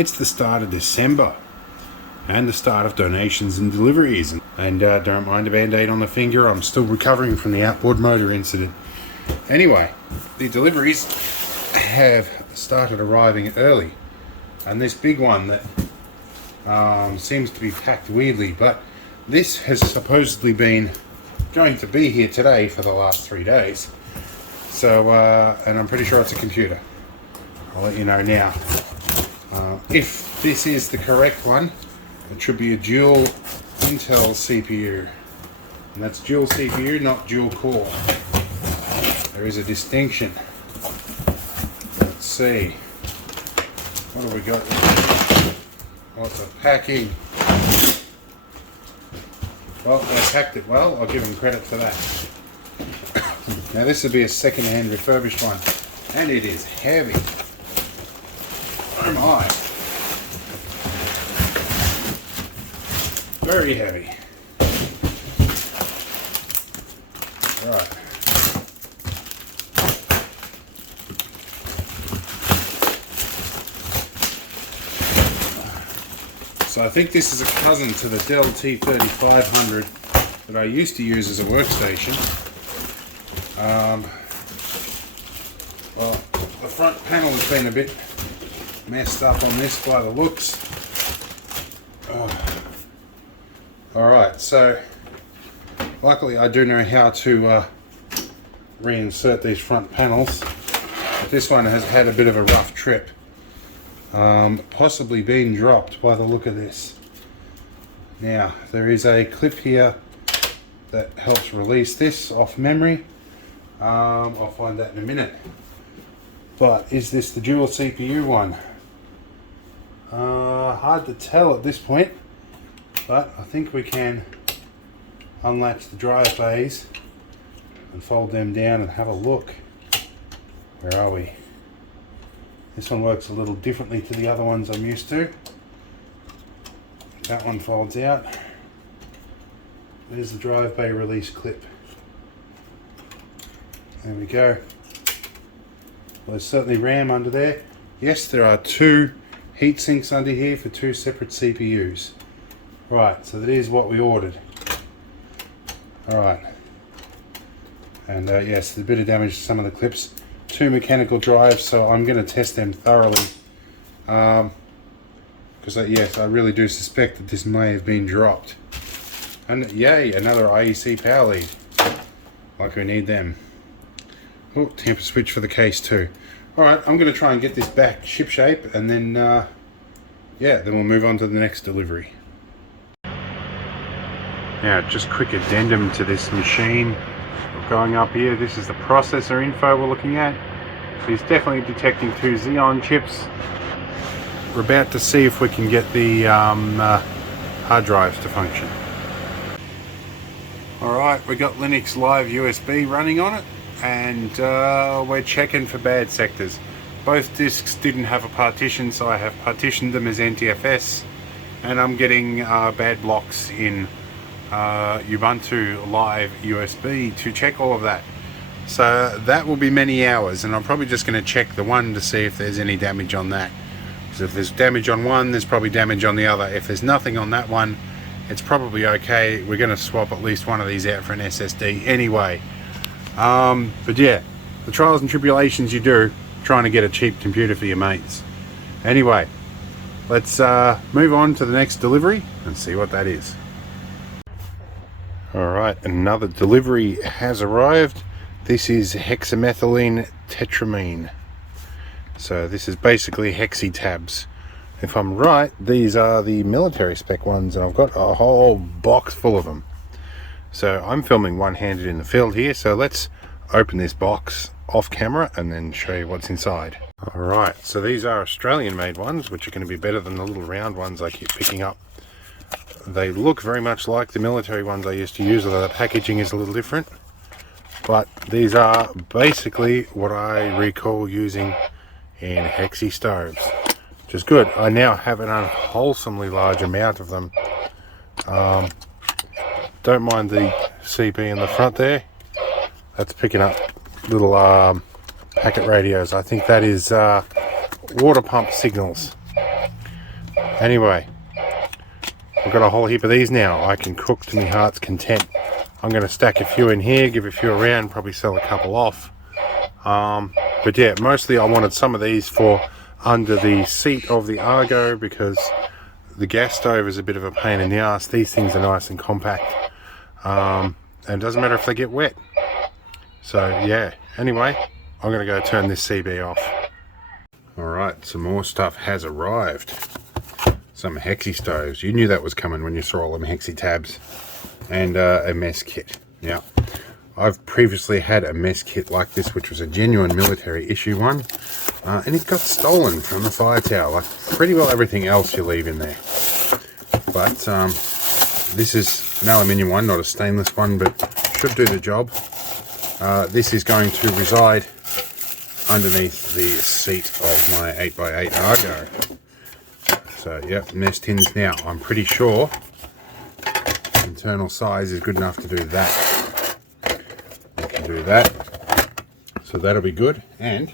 It's the start of December and the start of donations and deliveries. And don't mind a band-aid on the finger, I'm still recovering from the outboard motor incident. Anyway, the deliveries have started arriving early, and this big one that seems to be packed weirdly, but this has supposedly been going to be here today for the last 3 days. So, and I'm pretty sure it's a computer. I'll let you know now. If this is the correct one, it should be a dual Intel CPU. And that's dual CPU, not dual core. There is a distinction. Let's see. What have we got? Lots of packing. Well, they packed it well. I'll give them credit for that. Now this would be a second-hand refurbished one. And it is heavy. Oh my. Very heavy. Right. So I think this is a cousin to the Dell T3500 that I used to use as a workstation. Well, the front panel has been a bit messed up on this by the looks. Alright, so luckily I do know how to reinsert these front panels, but this one has had a bit of a rough trip. Possibly been dropped by the look of this. Now, there is a clip here that helps release this off memory. I'll find that in a minute. But is this the dual CPU one? Hard to tell at this point, but I think we can unlatch the drive bays and fold them down and have a look. Where are we? This one works a little differently to the other ones I'm used to. That one folds out. There's the drive bay release clip. There we go. Well, there's certainly RAM under there. Yes, there are two heat sinks under here for two separate CPUs. Right, so that is what we ordered. Alright. And yes, there's a bit of damage to some of the clips. Two mechanical drives, so I'm going to test them thoroughly. Because yes, I really do suspect that this may have been dropped. And yay, another IEC power lead. Like we need them. Oh, tamper switch for the case too. Alright, I'm going to try and get this back shipshape, and then yeah, then we'll move on to the next delivery. Now, just quick addendum to this machine. Going up here, this is the processor info we're looking at. He's definitely detecting two Xeon chips. We're about to see if we can get the hard drives to function. Alright, we got Linux Live USB running on it, and we're checking for bad sectors. Both disks didn't have a partition, so I have partitioned them as NTFS, and I'm getting bad blocks in Ubuntu Live USB to check all of that. So that will be many hours, and I'm probably just going to check the one to see if there's any damage on that. Because if there's damage on one, there's probably damage on the other. If there's nothing on that one, it's probably okay. We're going to swap at least one of these out for an SSD anyway. But yeah, the trials and tribulations you do trying to get a cheap computer for your mates. Anyway, let's move on to the next delivery and see what that is. Alright, another delivery has arrived. This is hexamethylene tetramine. So this is basically hexi tabs. If I'm right, these are the military spec ones, and I've got a whole box full of them. So I'm filming one-handed in the field here, so let's open this box off camera and then show you what's inside. Alright, so these are Australian made ones, which are going to be better than the little round ones I keep picking up. They look very much like the military ones I used to use, although the packaging is a little different. But these are basically what I recall using in hexi stoves, which is good. I now have an unwholesomely large amount of them. Don't mind the CP in the front there. That's picking up little packet radios. I think that is water pump signals. Anyway, I've got a whole heap of these now. I can cook to my heart's content. I'm going to stack a few in here, give a few around, probably sell a couple off. But yeah, mostly I wanted some of these for under the seat of the Argo, because the gas stove is a bit of a pain in the ass. These things are nice and compact, and it doesn't matter if they get wet. So yeah, anyway, I'm going to go turn this CB off. Alright, some more stuff has arrived. Some Hexi stoves. You knew that was coming when you saw all them Hexi tabs. And a mess kit. Now, I've previously had a mess kit like this, which was a genuine military issue one, and it got stolen from the fire tower, like pretty well everything else you leave in there. But this is an aluminium one, not a stainless one, but should do the job. This is going to reside underneath the seat of my 8x8 Argo. So yep, mess tins now. I'm pretty sure internal size is good enough to do that. We can do that, so that'll be good. And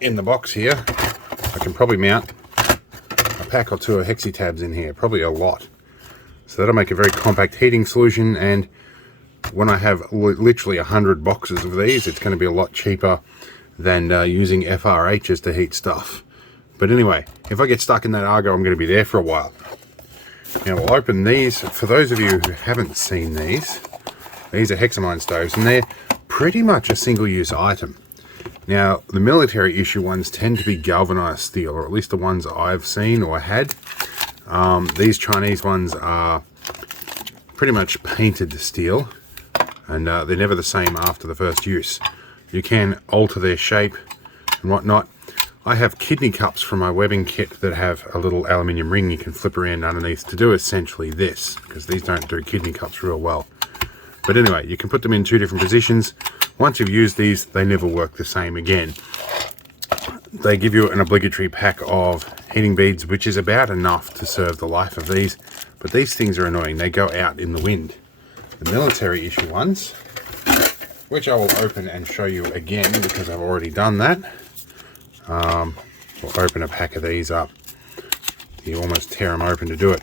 in the box here, I can probably mount a pack or two of Hexi tabs in here, probably a lot. So that'll make a very compact heating solution, and when I have literally 100 boxes of these, it's going to be a lot cheaper than using FRHs to heat stuff. But anyway, if I get stuck in that Argo, I'm going to be there for a while. Now we'll open these. For those of you who haven't seen these are Hexamine stoves, and they're pretty much a single-use item. Now, the military issue ones tend to be galvanized steel, or at least the ones I've seen or had. These Chinese ones are pretty much painted steel, and they're never the same after the first use. You can alter their shape and whatnot. I have kidney cups from my webbing kit that have a little aluminium ring you can flip around underneath to do essentially this, because these don't do kidney cups real well. But anyway, you can put them in two different positions. Once you've used these, they never work the same again. They give you an obligatory pack of heating beads, which is about enough to serve the life of these, but these things are annoying. They go out in the wind. The military issue ones, which I will open and show you again because I've already done that. We'll open a pack of these up. You almost tear them open to do it.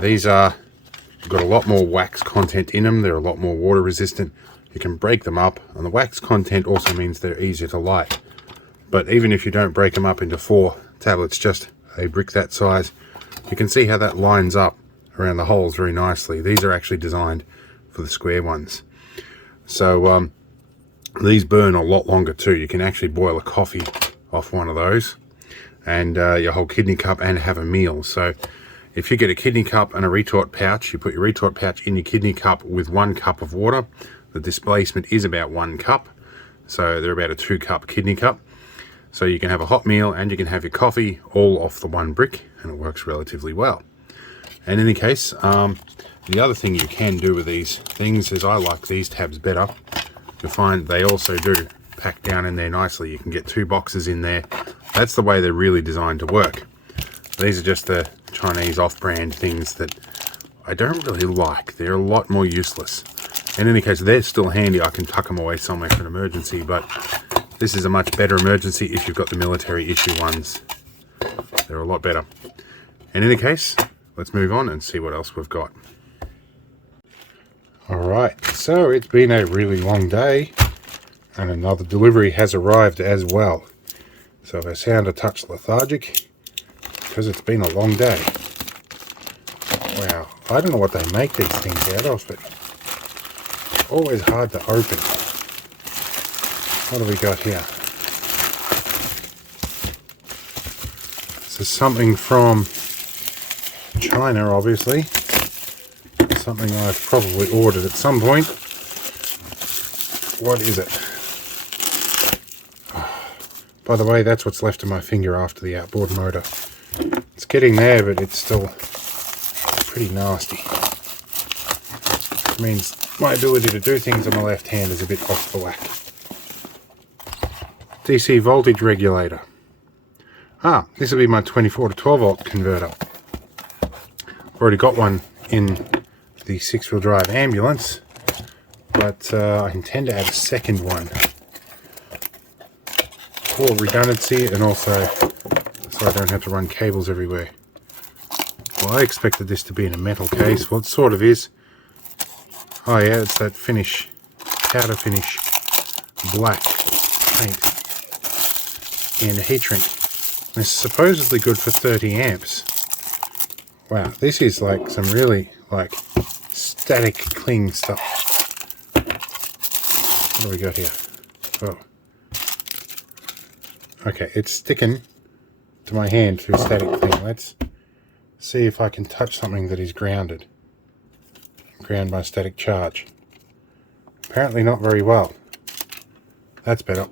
These are got a lot more wax content in them. They're a lot more water resistant. You can break them up, and the wax content also means they're easier to light. But even if you don't break them up into 4 tablets, just a brick that size, you can see how that lines up around the holes very nicely. These are actually designed for the square ones. So these burn a lot longer too. You can actually boil a coffee off one of those, and your whole kidney cup, and have a meal. So if you get a kidney cup and a retort pouch, you put your retort pouch in your kidney cup with 1 cup of water. The displacement is about 1 cup, so they're about a 2 cup kidney cup. So you can have a hot meal and you can have your coffee all off the 1 brick, and it works relatively well. In any case, the other thing you can do with these things is, I like these tabs better. You'll find they also do pack down in there nicely. You can get 2 boxes in there. That's the way they're really designed to work. These are just the Chinese off-brand things that I don't really like. They're a lot more useless. In any case, they're still handy. I can tuck them away somewhere for an emergency, but this is a much better emergency if you've got the military issue ones. They're a lot better. In any case, let's move on and see what else we've got. Alright, so it's been a really long day, and another delivery has arrived as well. So if I sound a touch lethargic, because it's been a long day. Wow, I don't know what they make these things out of, but always hard to open. What have we got here? This is something from China, obviously. Something I've probably ordered at some point. What is it? By the way, that's what's left of my finger after the outboard motor. It's getting there, but it's still pretty nasty. It means my ability to do things on my left hand is a bit off the whack. DC voltage regulator. Ah, this will be my 24 to 12 volt converter. I've already got one in the 6-wheel drive ambulance, but I intend to add a second one for redundancy, and also so so I don't have to run cables everywhere. Well, I expected this to be in a metal case. Well, it sort of is. Oh yeah, it's that finish, powder finish, black paint and a heat shrink. It's supposedly good for 30 amps. Wow, this is like some really like static cling stuff. What do we got here? Oh. Okay, it's sticking to my hand through static cling. Let's see if I can touch something that is grounded. Ground by static charge. Apparently not very well. That's better.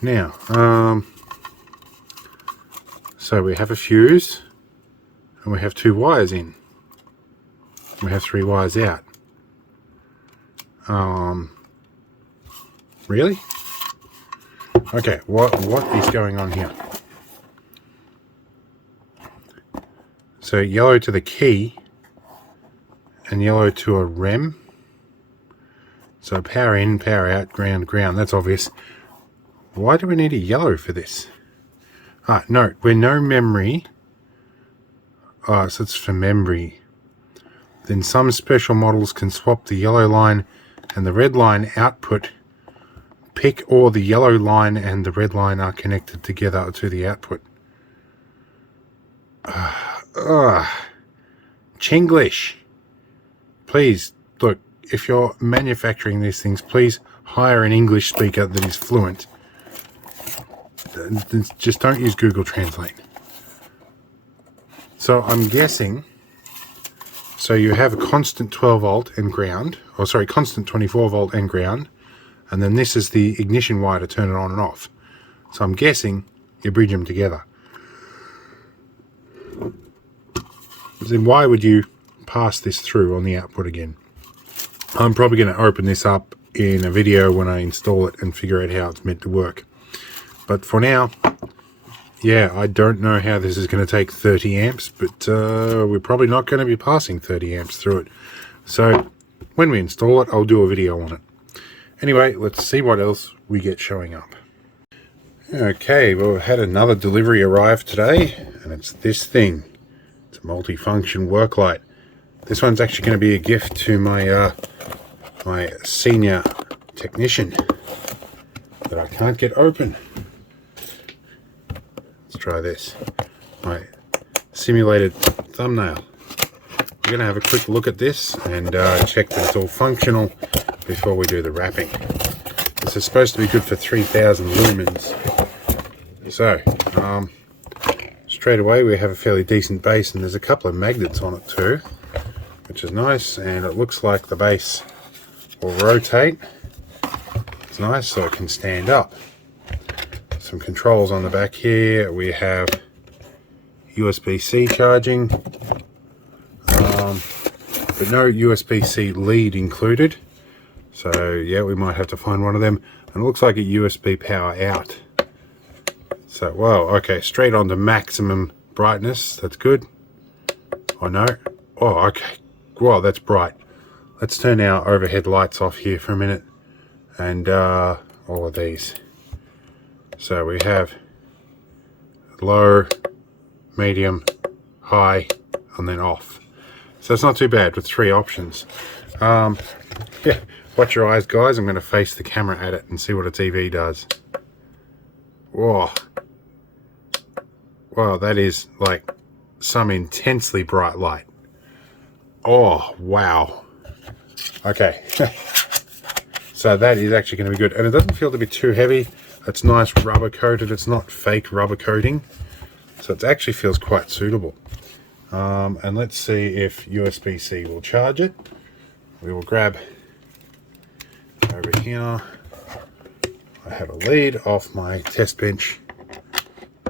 Now, so we have a fuse and we have 2 wires in. We have 3 wires out. Really? Okay, what is going on here? So yellow to the key and yellow to a rem. So power in, power out, ground, ground. That's obvious. Why do we need a yellow for this? Ah, no, we're no memory. Oh, so it's for memory. Then some special models can swap the yellow line and the red line output. Pick or the yellow line and the red line are connected together to the output. Chinglish. Please, look, if you're manufacturing these things, please hire an English speaker that is fluent. Just don't use Google Translate. So I'm guessing, so you have a constant 12 volt and ground, or sorry, constant 24 volt and ground, and then this is the ignition wire to turn it on and off. So I'm guessing you bridge them together. Then why would you pass this through on the output again? I'm probably going to open this up in a video when I install it and figure out how it's meant to work. But for now, yeah, I don't know how this is going to take 30 amps, but we're probably not going to be passing 30 amps through it. So when we install it, I'll do a video on it. Anyway, let's see what else we get showing up. Okay, well, we've had another delivery arrive today, and it's this thing. It's a multi-function work light. This one's actually going to be a gift to my my senior technician that I can't get open. Let's try this. My simulated thumbnail. We're going to have a quick look at this and check that it's all functional before we do the wrapping. This is supposed to be good for 3000 lumens. So, straight away we have a fairly decent base, and there's a couple of magnets on it too, which is nice, and it looks like the base will rotate. It's nice, so it can stand up. Some controls on the back here. We have USB-C charging, but no USB-C lead included. So yeah, we might have to find one of them. And it looks like a USB power out. So, whoa, okay, straight on to maximum brightness. That's good. Oh no. Oh, okay. Wow, that's bright. Let's turn our overhead lights off here for a minute. And all of these. So we have low, medium, high, and then off. So it's not too bad with 3 options. Yeah, watch your eyes, guys. I'm going to face the camera at it and see what its EV does. Whoa. Wow, that is like some intensely bright light. Oh, wow. Okay. So that is actually going to be good. And it doesn't feel to be too heavy. It's nice rubber coated. It's not fake rubber coating. So it actually feels quite suitable. And let's see if USB-C will charge it. We will grab over here. I have a lead off my test bench.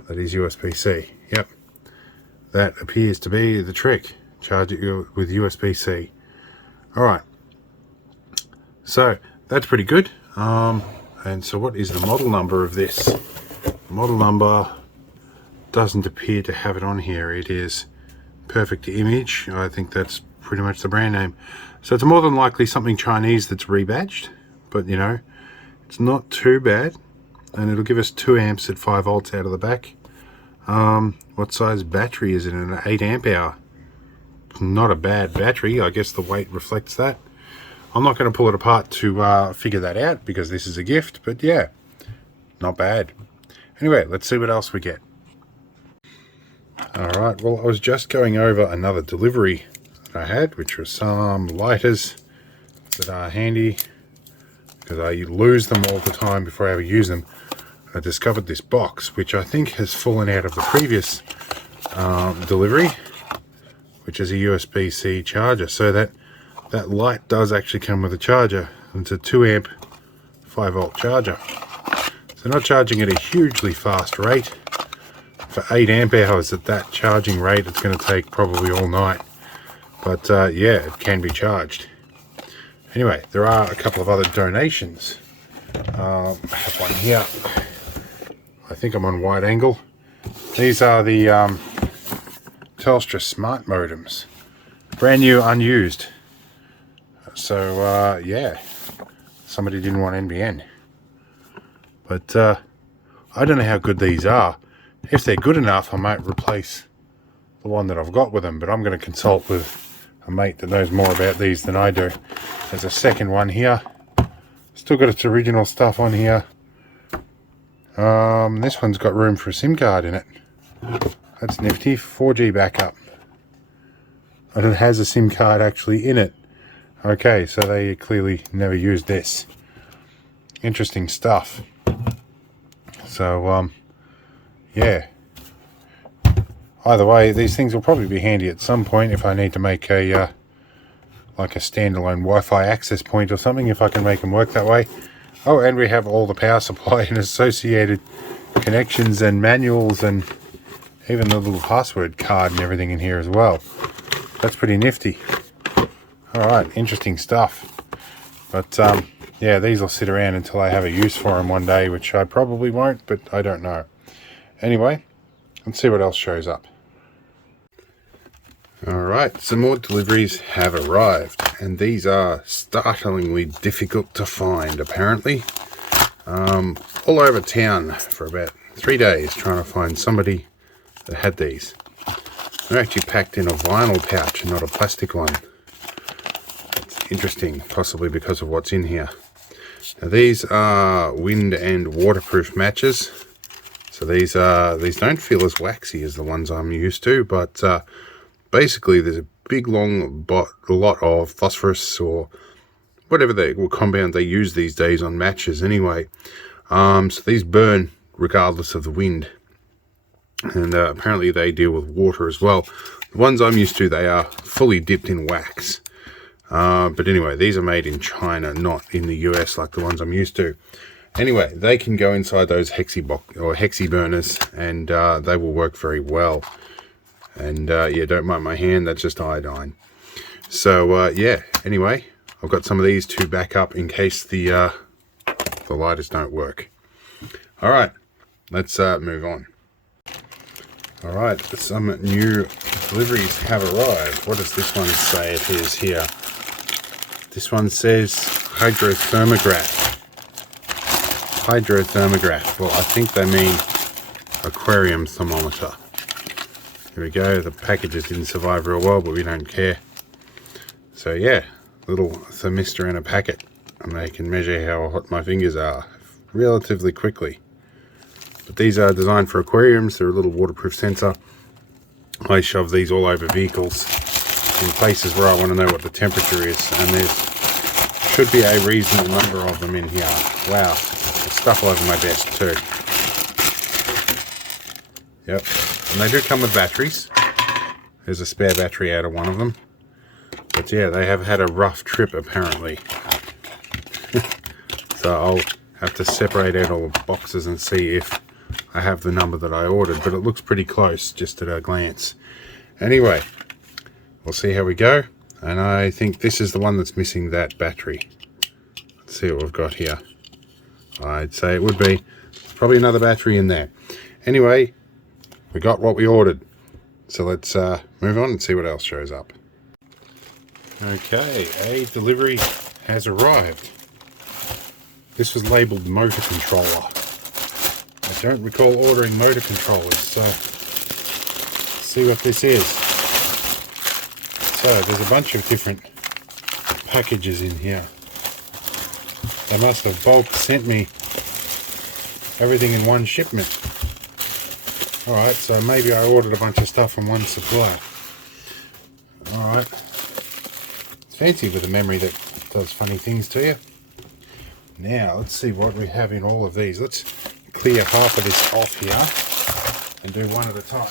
That is USB-C. Yep. That appears to be the trick. Charge it with USB-C. Alright. So that's pretty good. And so what is the model number of this? The model number doesn't appear to have it on here. It is Perfect Image. I think that's pretty much the brand name. So it's more than likely something Chinese that's rebadged. But you know, it's not too bad. and it'll give us 2 amps at 5 volts out of the back. What size battery is it? An 8 amp hour. Not a bad battery. I guess the weight reflects that. I'm not going to pull it apart to figure that out because this is a gift, but yeah, not bad. Anyway, let's see what else we get. Alright, well, I was just going over another delivery that I had, which was some lighters that are handy because I lose them all the time before I ever use them. I discovered this box, which I think has fallen out of the previous delivery, which is a USB-C charger. So that light does actually come with a charger. It's a 2 amp 5 volt charger. So not charging at a hugely fast rate. For 8 amp hours at that charging rate, it's going to take probably all night. But yeah, it can be charged. Anyway, there are a couple of other donations. I have one here. I think I'm on wide angle. These are the Telstra smart modems. Brand new, unused. So yeah, somebody didn't want NBN. But I don't know how good these are. If they're good enough, I might replace the one that I've got with them, but I'm going to consult with a mate that knows more about these than I do. There's a second one here. Still got its original stuff on here. This one's got room for a SIM card in it. That's nifty. 4G backup. And it has a SIM card actually in it. Okay, so they clearly never used this. Interesting stuff. So, yeah. Either way, these things will probably be handy at some point if I need to make a like a standalone Wi-Fi access point or something, if I can make them work that way. Oh, and we have all the power supply and associated connections and manuals and even the little password card and everything in here as well. That's pretty nifty. Alright, interesting stuff. But yeah, these will sit around until I have a use for them one day, which I probably won't, but I don't know. Anyway, let's see what else shows up. Alright, some more deliveries have arrived, and these are startlingly difficult to find, apparently. All over town for about 3 days trying to find somebody that had these. They're actually packed in a vinyl pouch and not a plastic one. It's interesting, possibly because of what's in here. Now these are wind and waterproof matches. So these don't feel as waxy as the ones I'm used to, but basically there's a big long lot of phosphorus or whatever compound they use these days on matches anyway. So these burn regardless of the wind, and apparently they deal with water as well. The ones I'm used to, they are fully dipped in wax. But anyway, these are made in China, not in the US like the ones I'm used to. Anyway, they can go inside those hexi burners, and they will work very well. And yeah, don't mind my hand, that's just iodine. So yeah, anyway, I've got some of these to back up in case the lighters don't work. Alright, let's move on. Alright, some new deliveries have arrived. What does this one say it is here? This one says hydrothermograph. Hydrothermograph. Well, I think they mean aquarium thermometer. Here we go. The packages didn't survive real well, but we don't care. So yeah, little thermistor in a packet, and they can measure how hot my fingers are relatively quickly. But these are designed for aquariums. They're a little waterproof sensor. I shove these all over vehicles in places where I want to know what the temperature is, and there should be a reasonable number of them in here. Wow, there's stuff all over my desk too. Yep, and they do come with batteries. There's a spare battery out of one of them. But yeah, they have had a rough trip apparently. So I'll have to separate out all the boxes and see if I have the number that I ordered, but it looks pretty close just at a glance. Anyway, we'll see how we go, and I think this is the one that's missing that battery. Let's see what we've got here. I'd say it would be. There's probably another battery in there. Anyway, we got what we ordered, so let's move on and see what else shows up. Okay, a delivery has arrived. This was labelled motor controller. don't recall ordering motor controllers, so let's see what this is. So there's a bunch of different packages in here. They must have bulk sent me everything in one shipment. Alright, so maybe I ordered a bunch of stuff from one supplier. Alright. It's fancy with a memory that does funny things to you. Now, let's see what we have in all of these. Let's clear half of this off here and do one at a time.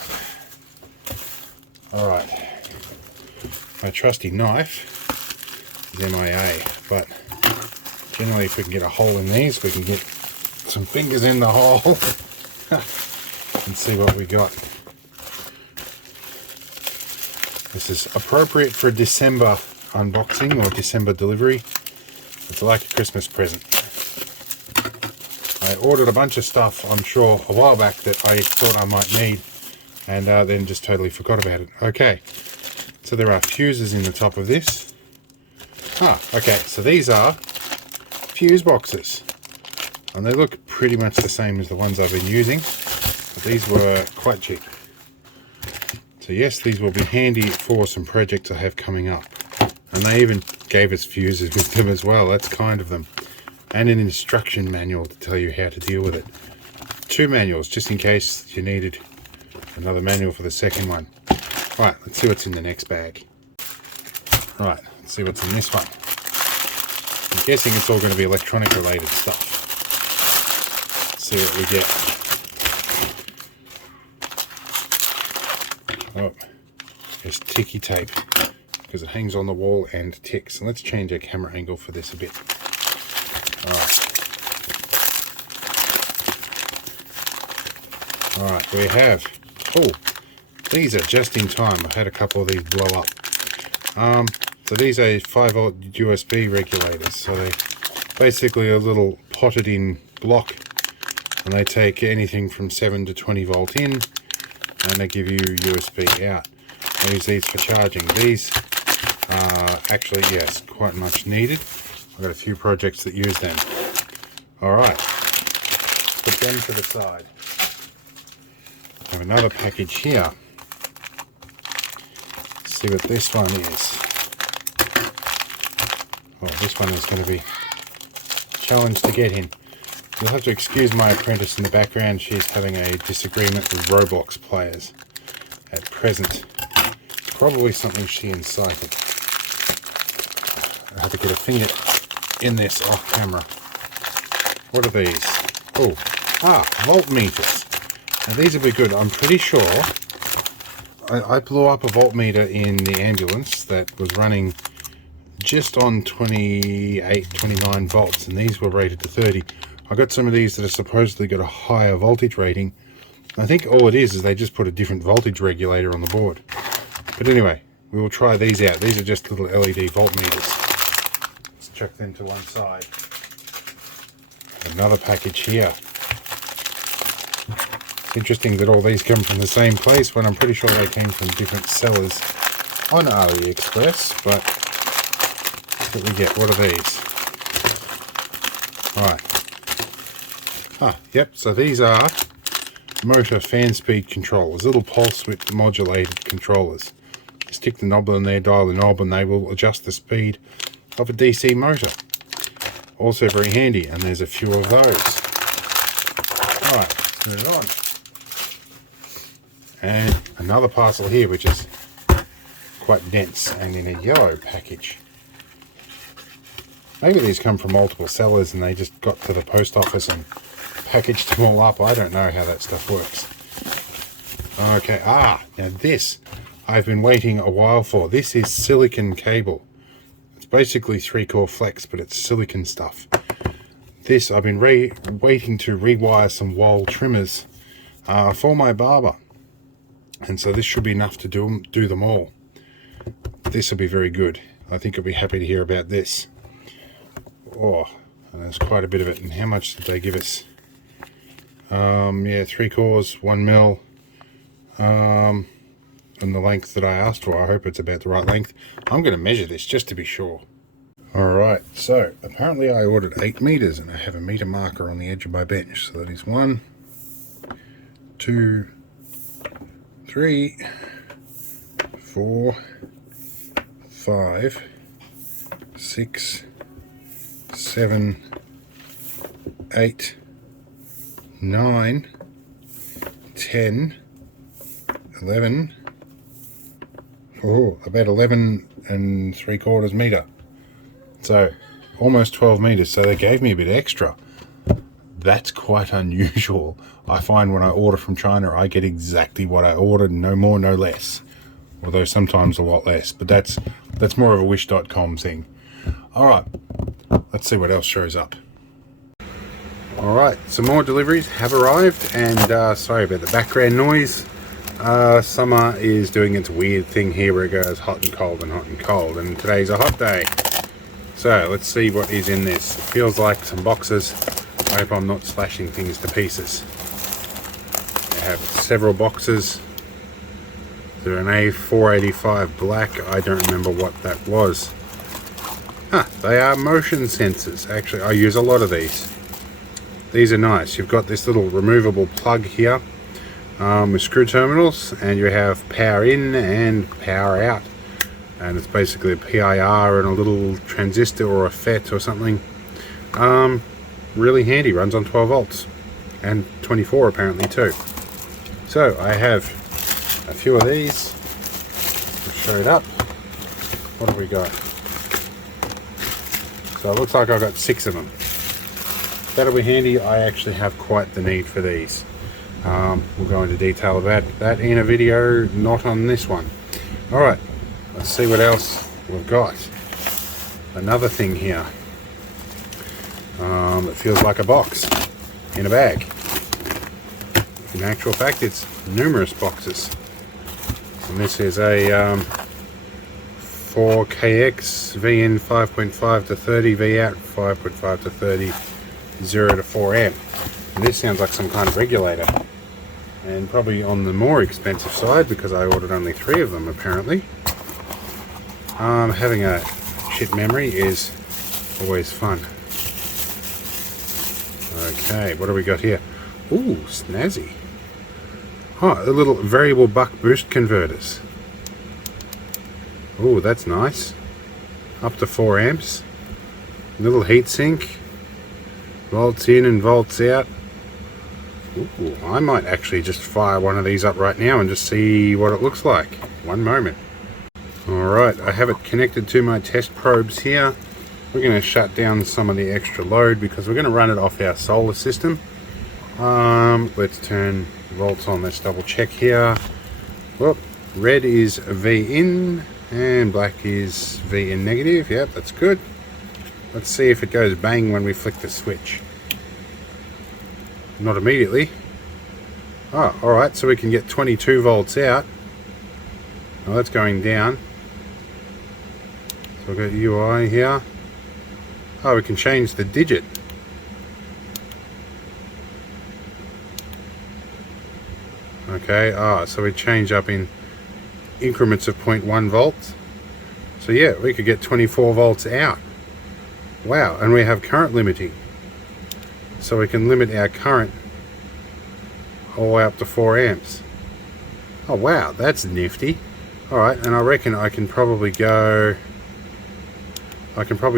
Alright. My trusty knife is MIA, but generally if we can get a hole in these, we can get some fingers in the hole and see what we got. This is appropriate for a December unboxing or December delivery. It's like a Christmas present. I ordered a bunch of stuff, I'm sure, a while back that I thought I might need, and then just totally forgot about it. Okay, so there are fuses in the top of this. Okay, so these are fuse boxes, and they look pretty much the same as the ones I've been using, but these were quite cheap. So yes, these will be handy for some projects I have coming up. And they even gave us fuses with them as well. That's kind of them. And an instruction manual to tell you how to deal with it. 2 manuals, just in case you needed another manual for the second one. Right, let's see what's in the next bag. Right, let's see what's in this one. I'm guessing it's all going to be electronic related stuff. Let's see what we get. Oh, there's ticky tape because it hangs on the wall and ticks. And let's change our camera angle for this a bit. Alright, we have, oh, these are just in time. I've had a couple of these blow up. So these are 5-volt USB regulators. So they basically a little potted in block, and they take anything from 7 to 20 volt in, and they give you USB out. I use these for charging. These are actually, yes, quite much needed. I've got a few projects that use them. Alright, put them to the side. I have another package here. Let's see what this one is. Oh, this one is going to be a challenge to get in. You'll have to excuse my apprentice in the background. She's having a disagreement with Roblox players at present. Probably something she incited. I have to get a finger in this off camera. What are these? Oh, voltmeters. Now these will be good. I'm pretty sure I blew up a voltmeter in the ambulance that was running just on 28, 29 volts, and these were rated to 30. I got some of these that are supposedly got a higher voltage rating. I think all it is they just put a different voltage regulator on the board. But anyway, we will try these out. These are just little LED voltmeters. Let's chuck them to one side. Another package here. It's interesting that all these come from the same place when I'm pretty sure they came from different sellers on AliExpress, but what we get? What are these? Alright. Yep, so these are motor fan speed controllers, little pulse width modulated controllers. You stick the knob on there, dial the knob, and they will adjust the speed of a DC motor. Also very handy, and there's a few of those. Alright, let's move on. And another parcel here, which is quite dense and in a yellow package. Maybe these come from multiple sellers and they just got to the post office and packaged them all up. I don't know how that stuff works. Okay, now this I've been waiting a while for. This is silicon cable. It's basically 3-core flex, but it's silicon stuff. This I've been waiting to rewire some wall trimmers for my barber. And so this should be enough to do them all. This will be very good. I think you'll be happy to hear about this. Oh, and there's quite a bit of it. And how much did they give us? Yeah, 3 cores, 1 mil. And the length that I asked for. I hope it's about the right length. I'm going to measure this just to be sure. Alright, so apparently I ordered 8 meters and I have a meter marker on the edge of my bench. So that is 1, 2, 3, 4, 5, 6, 7, 8, 9, 10, 11, about 11 and 3/4 meter. So almost 12 meters. So they gave me a bit extra. That's quite unusual. I find when I order from China, I get exactly what I ordered, no more, no less. Although sometimes a lot less, but that's more of a wish.com thing. All right, let's see what else shows up. All right, some more deliveries have arrived, and sorry about the background noise. Summer is doing its weird thing here where it goes hot and cold and hot and cold, and today's a hot day. So let's see what is in this. It feels like some boxes. I hope I'm not slashing things to pieces. I have several boxes. They're an A485 black. I don't remember what that was. They are motion sensors. Actually, I use a lot of these. These are nice. You've got this little removable plug here with screw terminals, and you have power in and power out. And it's basically a PIR and a little transistor or a FET or something. Really handy, runs on 12 volts and 24 apparently too. So I have a few of these showed up. What have we got? So it looks like I've got 6 of them. That'll be handy. I actually have quite the need for these. We'll go into detail about that in a video, not on this one. Alright, let's see what else we've got. Another thing here. It feels like a box in a bag. In actual fact, it's numerous boxes. And this is a 4KX VN 5.5 to 30 V out 5.5 to 30 0 to 4 amp. And this sounds like some kind of regulator, and probably on the more expensive side because I ordered only 3 of them apparently. Having a shit memory is always fun. Okay, what do we got here? Ooh, snazzy. Oh, the little variable buck boost converters. Ooh, that's nice. Up to 4 amps. Little heatsink. Volts in and volts out. Ooh, I might actually just fire one of these up right now and just see what it looks like. One moment. Alright, I have it connected to my test probes here. We're going to shut down some of the extra load because we're going to run it off our solar system. Let's turn volts on. Let's double check here. Well, red is V in and black is V in negative. Yep, that's good. Let's see if it goes bang when we flick the switch. Not immediately. Oh, alright, so we can get 22 volts out. Now that's going down. So we've got UI here. Oh, we can change the digit. Okay, so we change up in increments of 0.1 volts. So yeah, we could get 24 volts out. Wow, and we have current limiting. So we can limit our current all the way up to 4 amps. Oh wow, that's nifty. Alright, and I reckon I can probably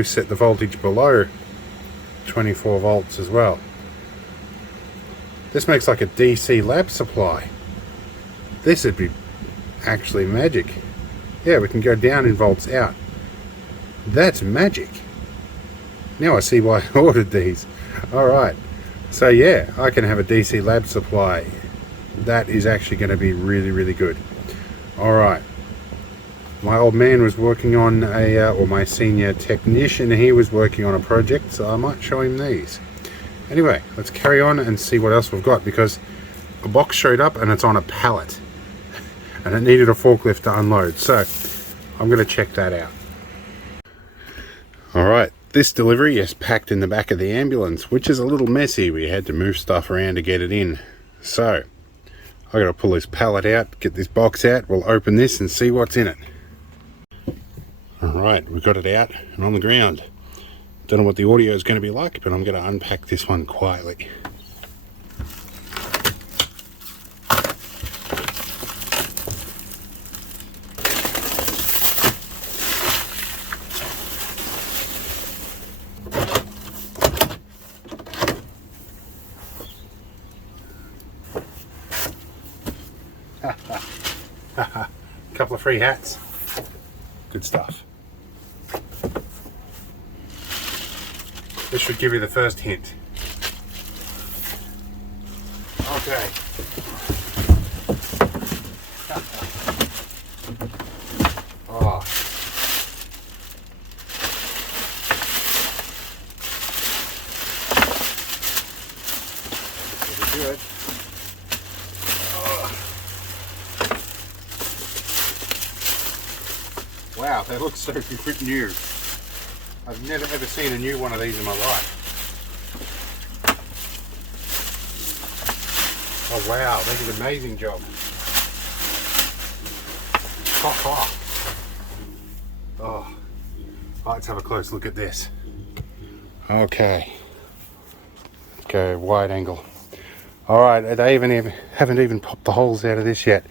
set the voltage below 24 volts as well. This makes like a DC lab supply. This would be actually magic. Yeah, we can go down in volts out. That's magic. Now I see why I ordered these. Alright, so yeah, I can have a DC lab supply. That is actually going to be really, really good. Alright, my old man was working on or my senior technician, he was working on a project, so I might show him these. Anyway, let's carry on and see what else we've got, because a box showed up and it's on a pallet and it needed a forklift to unload, so I'm going to check that out. Alright, this delivery is packed in the back of the ambulance, which is a little messy. We had to move stuff around to get it in. So, I got to pull this pallet out, get this box out, we'll open this and see what's in it. Alright, we've got it out and on the ground. Don't know what the audio is going to be like, but I'm going to unpack this one quietly. couple of free hats. Good stuff. This should give you the first hint. Okay. Oh. Pretty good. Oh. Wow, that looks so new. I've never ever seen a new one of these in my life. Oh wow, they did an amazing job. Ha ha. Oh, let's have a close look at this. Okay. Go wide angle. All right, they haven't even popped the holes out of this yet.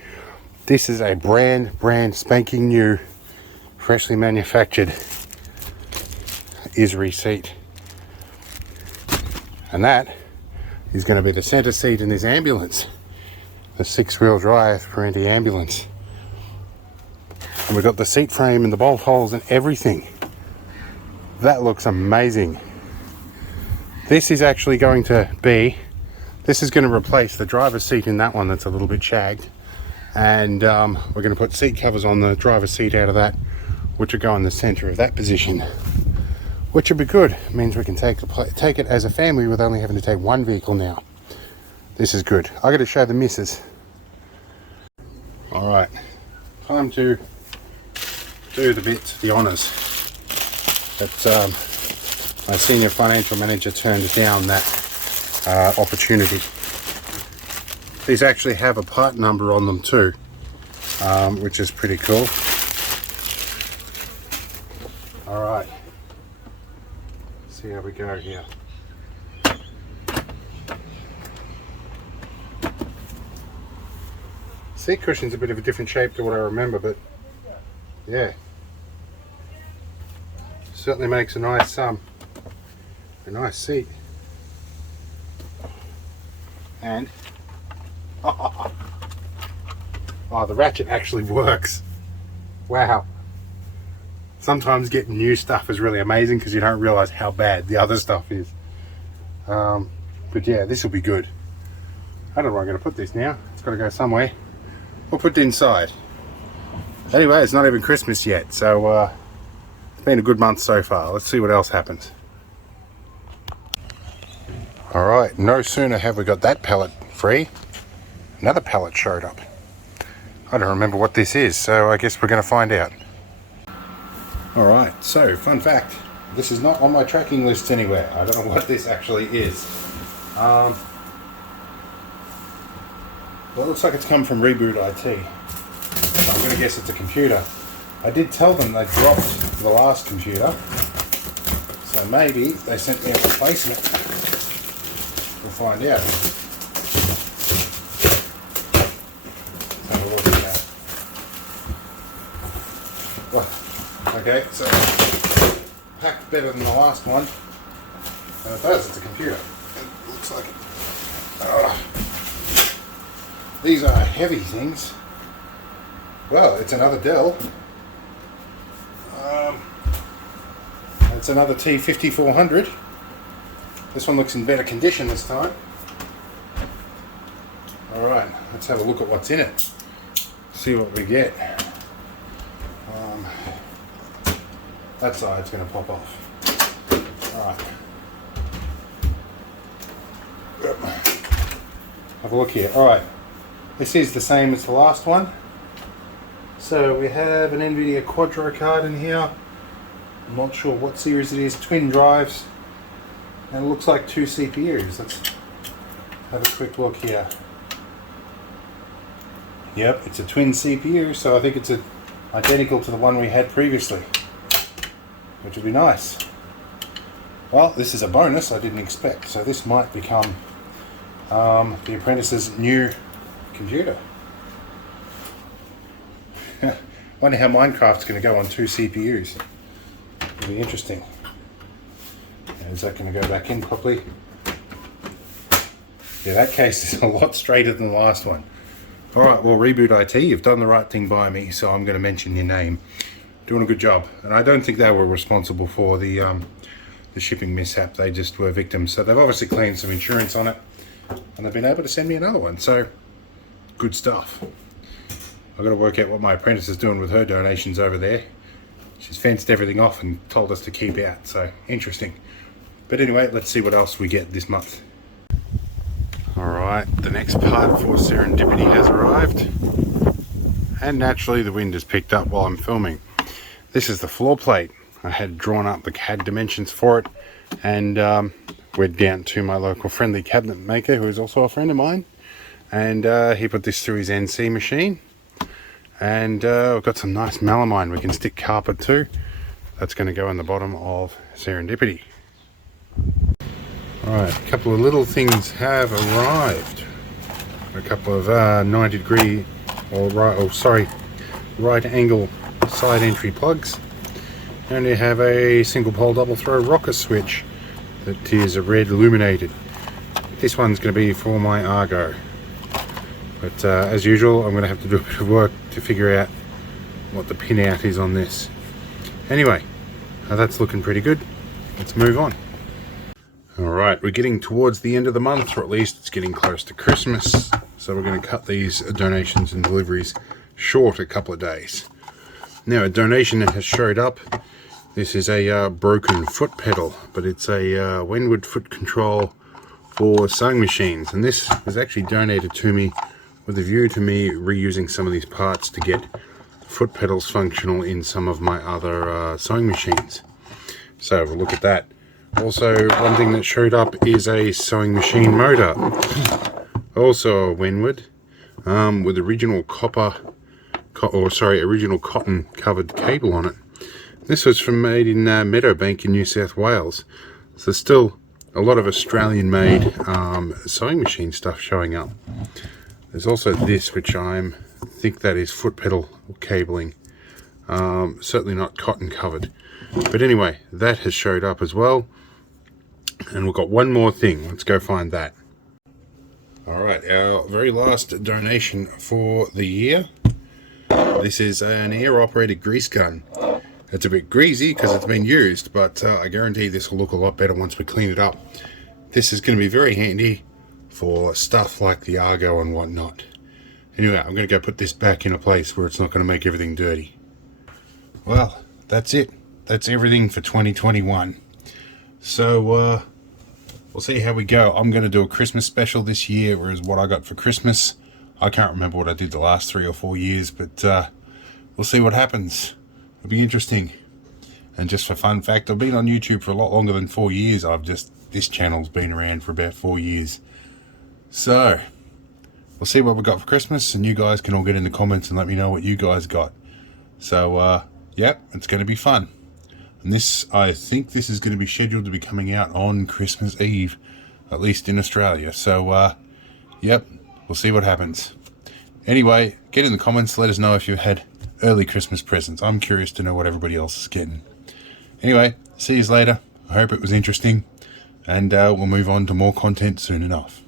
This is a brand spanking new, freshly manufactured Aussie seat, and that is going to be the center seat in this ambulance, the 6-wheel drive Parenti ambulance. And we've got the seat frame and the bolt holes and everything. That looks amazing. This is actually going to be, this is going to replace the driver's seat in that one that's a little bit shagged, and we're going to put seat covers on the driver's seat out of that, which will go in the center of that position, which would be good. It means we can take it as a family with only having to take one vehicle now. This is good. I got to show the missus. All right, time to do the honours. That my senior financial manager turned down that opportunity. These actually have a part number on them too, which is pretty cool. All right. See how we go here. Seat cushion's a bit of a different shape to what I remember, but yeah, certainly makes a nice seat. And oh, the ratchet actually works. Wow. Sometimes getting new stuff is really amazing because you don't realize how bad the other stuff is. But yeah, this will be good. I don't know where I'm going to put this now. It's got to go somewhere. We'll put it inside. Anyway, it's not even Christmas yet, so it's been a good month so far. Let's see what else happens. Alright, no sooner have we got that pallet free, another pallet showed up. I don't remember what this is, so I guess we're going to find out. Alright, so fun fact, this is not on my tracking list anywhere. I don't know what this actually is. Well, it looks like it's come from Reboot IT. So I'm going to guess it's a computer. I did tell them they dropped the last computer, so maybe they sent me a replacement. We'll find out. Let's have a look at that. Well, okay, so packed better than the last one. And it does, it's a computer. It looks like it. These are heavy things. Well, it's another Dell. It's another T5400. This one looks in better condition this time. Alright, let's have a look at what's in it. See what we get. That side's going to pop off. Alright. Have a look here. Alright. This is the same as the last one. So we have an NVIDIA Quadro card in here. I'm not sure what series it is. Twin drives. And it looks like 2 CPUs. Let's have a quick look here. Yep, it's a twin CPU, so I think it's identical to the one we had previously, which would be nice. Well, this is a bonus I didn't expect, so this might become the apprentice's new computer. Wonder how Minecraft's going to go on 2 CPUs. It'll be interesting. Is that going to go back in properly? Yeah, that case is a lot straighter than the last one. Alright, well, Reboot IT, you've done the right thing by me, so I'm going to mention your name. Doing a good job. And I don't think they were responsible for the shipping mishap. They just were victims. So they've obviously claimed some insurance on it, and they've been able to send me another one. So, good stuff. I've got to work out what my apprentice is doing with her donations over there. She's fenced everything off and told us to keep out, so interesting. But anyway, let's see what else we get this month. Alright, the next part for Serendipity has arrived. And naturally the wind has picked up while I'm filming. This is the floor plate. I had drawn up the CAD dimensions for it, and we're down to my local friendly cabinet maker, who is also a friend of mine. And he put this through his NC machine. And we've got some nice melamine we can stick carpet to. That's going to go in the bottom of Serendipity. Alright, a couple of little things have arrived. A couple of 90 degree right angle side entry plugs. And you have a single pole double throw rocker switch that is red illuminated. This one's going to be for my Argo. But as usual, I'm going to have to do a bit of work to figure out what the pin out is on this. Anyway, that's looking pretty good. Let's move on. Alright, we're getting towards the end of the month, or at least it's getting close to Christmas. So we're going to cut these donations and deliveries short a couple of days. Now, a donation that has showed up. This is a broken foot pedal, but it's a Wenwood foot control for sewing machines. And this was actually donated to me with a view to me reusing some of these parts to get foot pedals functional in some of my other sewing machines. So we'll look at that. Also, one thing that showed up is a sewing machine motor. Also a Wenwood with original original cotton covered cable on it. This was made in Meadowbank in New South Wales. So still a lot of Australian made sewing machine stuff showing up. There's also this, which I think that is foot pedal cabling. Certainly not cotton covered. But anyway, that has showed up as well. And we've got one more thing. Let's go find that. Alright, our very last donation for the year. This is an air-operated grease gun. It's a bit greasy because it's been used, but I guarantee this will look a lot better once we clean it up. This is going to be very handy for stuff like the Argo and whatnot. Anyway, I'm going to go put this back in a place where it's not going to make everything dirty. Well, that's it. That's everything for 2021. So, we'll see how we go. I'm going to do a Christmas special this year, whereas what I got for Christmas, I can't remember what I did the last 3 or 4 years, but we'll see what happens. It'll be interesting. And just for fun fact, I've been on YouTube for a lot longer than 4 years. This channel's been around for about 4 years. So, we'll see what we got for Christmas, and you guys can all get in the comments and let me know what you guys got. So, yep, it's going to be fun. And I think this is going to be scheduled to be coming out on Christmas Eve, at least in Australia. So, yep, we'll see what happens. Anyway, get in the comments, let us know if you had early Christmas presents. I'm curious to know what everybody else is getting. Anyway, see you later. I hope it was interesting, and we'll move on to more content soon enough.